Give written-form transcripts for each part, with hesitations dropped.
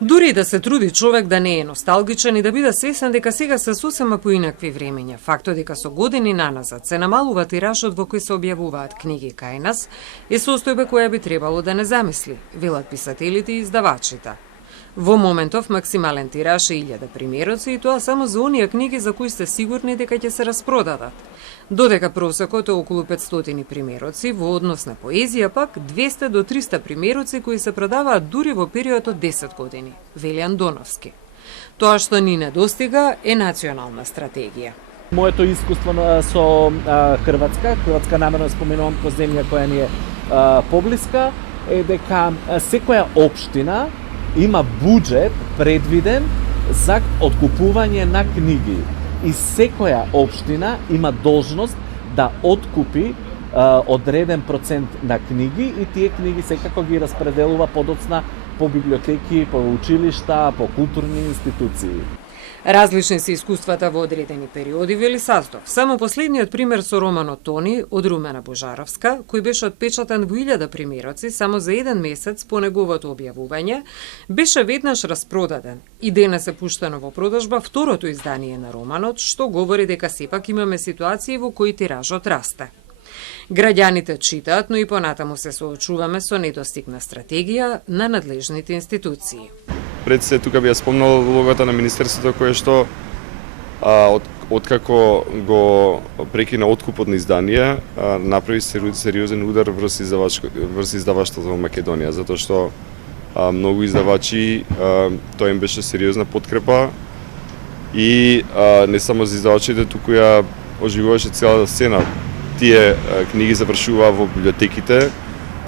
Дури да се труди човек да не е носталгичен и да биде свесен дека сега се сосема поинакви времења, фактот дека со години наназад се намалува тиражот во кој се објавуваат книги кај нас, е состојба која би требало да не замисли, велат писателите и издавачите. Во моментов максимален тираж е 1000 примероци и тоа само за оние книги за кои сте сигурни дека ќе се распродадат. Додека просекот е околу 500 примероци, во однос на поезија пак 200 до 300 примероци кои се продаваат дури во период од 10 години, вели Андоновски. Тоа што ни недостига е национална стратегија. Моето искуство со Хрватска намерно споменувам ко земја која ни е поблиска, е дека секоја општина има буџет предвиден за откупување на книги. И секоја општина има должност да откупи одреден процент на книги и тие книги секако ги распределува подоцна по библиотеки, по училишта, по културни институции. Различни се искуствата во одредени периоди, вели Саздов. Само последниот пример со романот Тони од Румена Божаровска, кој беше отпечатан во 1000 примероци само за 1 месец по неговото објавување, беше веднаш распродаден и денес е пуштено во продажба второто издание на романот, што говори дека сепак имаме ситуации во кои тиражот расте. Граѓаните читаат, но и понатаму се соочуваме со недостиг на стратегија на надлежните институции. Пред се тука би ја спомнал улогата на Министерството кое што откако го прекина откупот на изданија, направи сериозен удар врз издаваштвото во Македонија, затоа што многу издавачи тоа им беше сериозна подкрепа и не само за издавачите, туку ја оживуваше целата сцена. Тие книги завршуваа во библиотеките,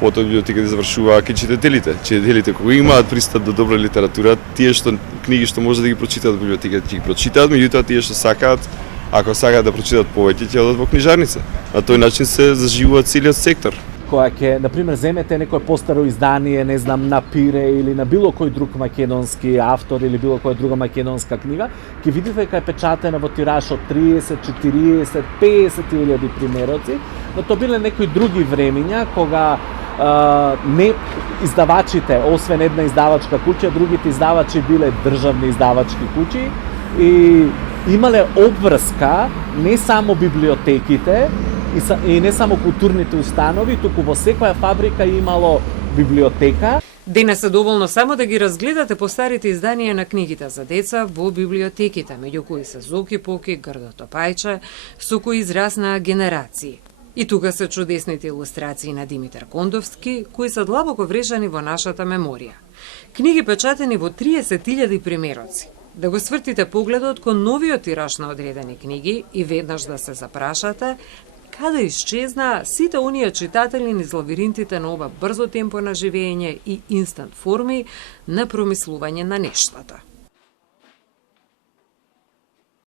потоа библиотеките завршуваа кај читателите. Читателите кога имаат пристап до добра литература, тие што книги што може да ги прочитаат во библиотеките, ќе ги прочитаат, меѓутоа тие што сакаат, ако сакаат да прочитаат повеќе, ќе одат во книжарница. На тој начин се заживува целиот сектор. Кога ќе, например, земете некој постаро издание, не знам, на Пире или на било кој друг македонски автор или било која друга македонска книга, ќе видите дека е печатена во тираж од 30, 40, 50.000 примероци, но тоа биле некои други времења кога не издавачите, освен една издавачка куќа, другите издавачи биле државни издавачки куќи и имале обврска не само библиотеките и не само културните установи, туку во секоја фабрика имало библиотека. Денес е доволно само да ги разгледате постарите изданија на книгите за деца во библиотеките, меѓу кои се Зоки Поки, Грдото пајче, со кои израснаа генерации. И тука се чудесните илустрации на Димитар Кондовски, кои се длабоко врежани во нашата меморија. Книги печатени во 30.000 примероци. Да го свртите погледот кон новиот тираж на одредени книги и веднаш да се запрашате каде исчезнаа сите оние читатели низ лавиринтите на ова брзо темпо на живење и инстант форми на промислување на нештата.